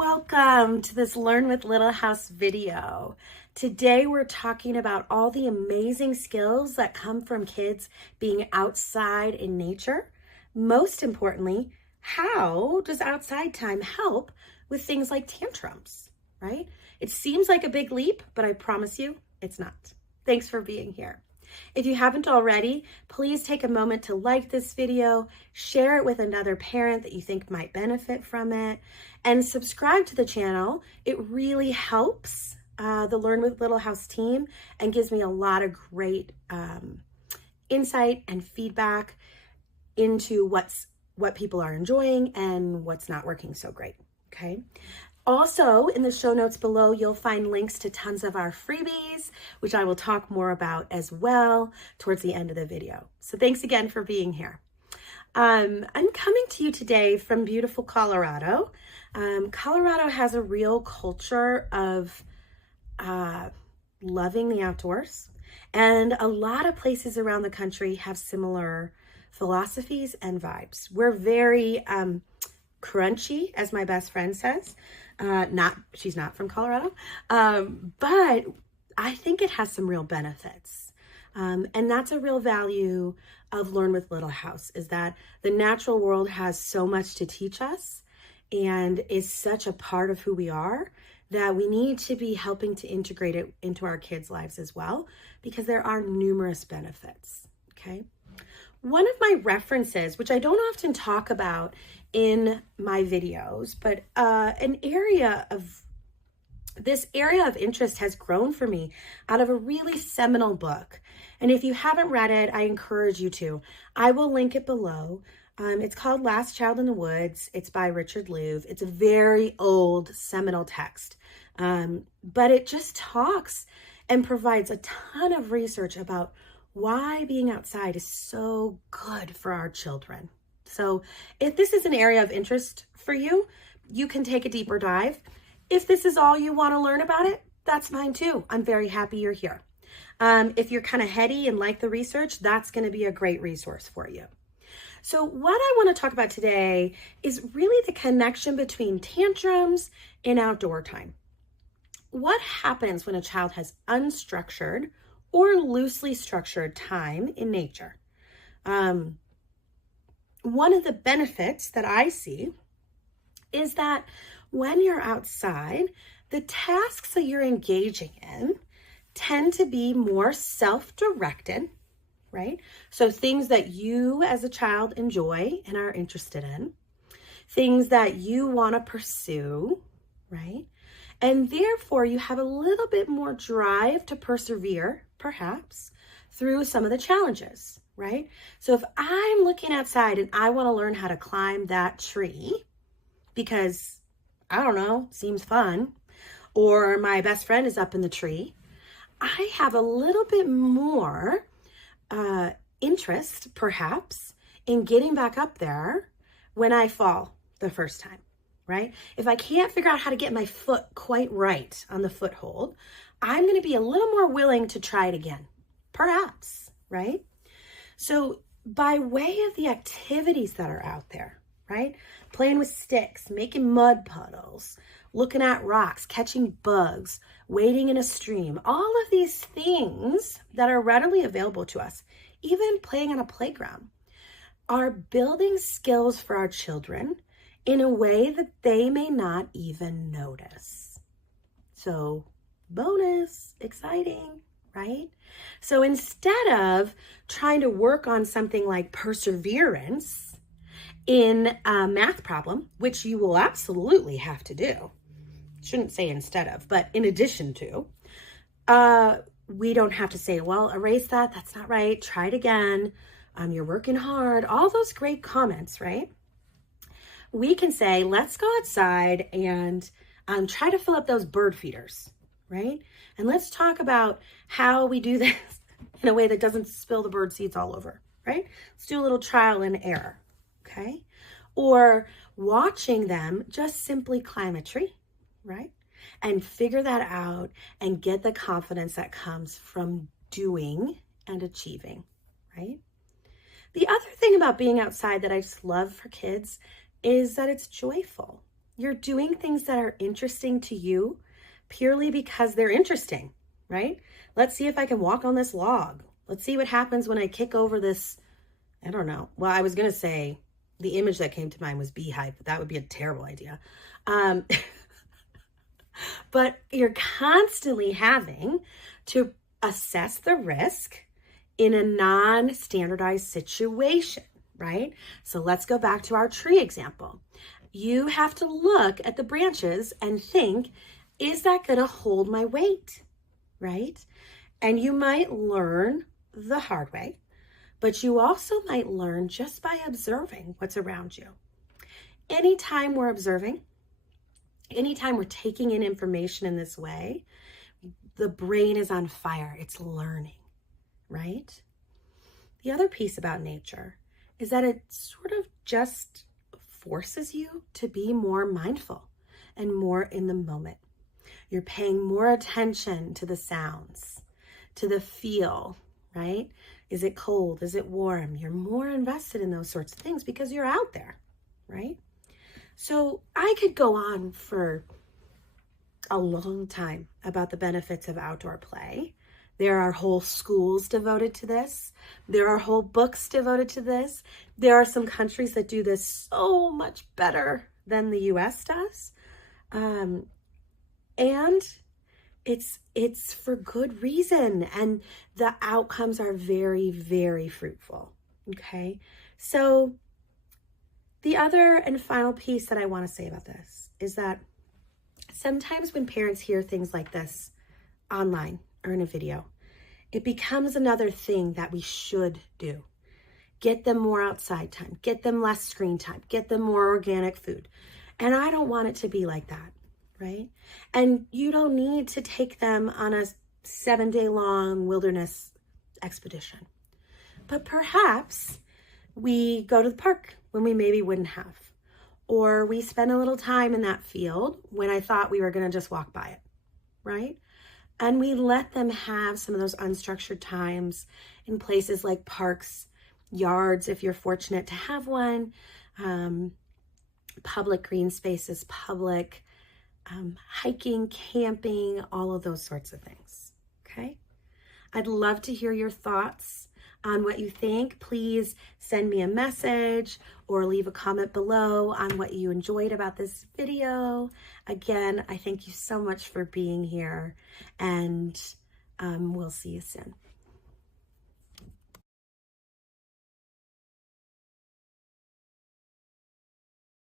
Welcome to this Learn with Little House video. Today we're talking about all the amazing skills that come from kids being outside in nature. Most importantly, how does outside time help with things like tantrums, right? It seems like a big leap, but I promise you it's not. Thanks for being here. If you haven't already, please take a moment to like this video, share it with another parent that you think might benefit from it, and subscribe to the channel. It really helps the Learn with Little House team and gives me a lot of great insight and feedback into what people are enjoying and what's not working so great, okay? Also, in the show notes below, you'll find links to tons of our freebies, which I will talk more about as well towards the end of the video. So thanks again for being here. I'm coming to you today from beautiful Colorado. Colorado has a real culture of loving the outdoors, and a lot of places around the country have similar philosophies and vibes. We're very crunchy, as my best friend says. She's not from Colorado, but I think it has some real benefits. And that's a real value of Learn with Little House, is that the natural world has so much to teach us and is such a part of who we are that we need to be helping to integrate it into our kids' lives as well, because there are numerous benefits, okay? One of my references, which I don't often talk about in my videos, but this area of interest has grown for me out of a really seminal book. And if you haven't read it, I encourage you to. I will link it below. It's called Last Child in the Woods. It's by Richard Louv. It's a very old seminal text, but it just talks and provides a ton of research about why being outside is so good for our children. So if this is an area of interest for you, you can take a deeper dive. If this is all you want to learn about it, that's fine too. I'm very happy you're here. If you're kind of heady and like the research, that's going to be a great resource for you. So what I want to talk about today is really the connection between tantrums and outdoor time. What happens when a child has unstructured or loosely structured time in nature? One of the benefits that I see is that when you're outside, the tasks that you're engaging in tend to be more self-directed, right? So things that you as a child enjoy and are interested in, things that you want to pursue, right? And therefore you have a little bit more drive to persevere, perhaps, through some of the challenges, right? So if I'm looking outside and I want to learn how to climb that tree because, I don't know, seems fun, or my best friend is up in the tree, I have a little bit more interest, perhaps, in getting back up there when I fall the first time, right? If I can't figure out how to get my foot quite right on the foothold, I'm going to be a little more willing to try it again, perhaps, right? So by way of the activities that are out there, right? Playing with sticks, making mud puddles, looking at rocks, catching bugs, wading in a stream, all of these things that are readily available to us, even playing on a playground, are building skills for our children in a way that they may not even notice. So bonus, exciting, right? So instead of trying to work on something like perseverance in a math problem, which you will absolutely have to do, shouldn't say instead of, but in addition to, we don't have to say, well, erase that, that's not right, try it again, you're working hard, all those great comments, right? We can say, let's go outside and try to fill up those bird feeders, right? And let's talk about how we do this in a way that doesn't spill the bird seeds all over, right? Let's do a little trial and error, okay? Or watching them just simply climb a tree, right? And figure that out and get the confidence that comes from doing and achieving, right? The other thing about being outside that I just love for kids is that it's joyful, You're doing things that are interesting to you purely because they're interesting, right? Let's see if I can walk on this log. Let's see what happens when I kick over this. I don't know. Well, I was going to say the image that came to mind was beehive, but that would be a terrible idea. Um, but you're constantly having to assess the risk in a non-standardized situation, right? So let's go back to our tree example. You have to look at the branches and think, is that going to hold my weight, right? And you might learn the hard way, but you also might learn just by observing what's around you. Anytime we're observing, anytime we're taking in information in this way, the brain is on fire. It's learning, right? The other piece about nature is that it sort of just forces you to be more mindful and more in the moment. You're paying more attention to the sounds, to the feel, right? Is it cold? Is it warm? You're more invested in those sorts of things because you're out there, right? So I could go on for a long time about the benefits of outdoor play. There are whole schools devoted to this. There are whole books devoted to this. There are some countries that do this so much better than the US does. And it's for good reason. And the outcomes are very, very fruitful. Okay. So the other and final piece that I want to say about this is that sometimes when parents hear things like this online or in a video, it becomes another thing that we should do. Get them more outside time, get them less screen time, get them more organic food. And I don't want it to be like that, right? And you don't need to take them on a 7-day long wilderness expedition. But perhaps we go to the park when we maybe wouldn't have. Or we spend a little time in that field when I thought we were going to just walk by it, right? And we let them have some of those unstructured times in places like parks, yards, if you're fortunate to have one, public green spaces, public hiking, camping, all of those sorts of things, okay? I'd love to hear your thoughts on what you think. Please send me a message or leave a comment below on what you enjoyed about this video. Again, I thank you so much for being here, and we'll see you soon.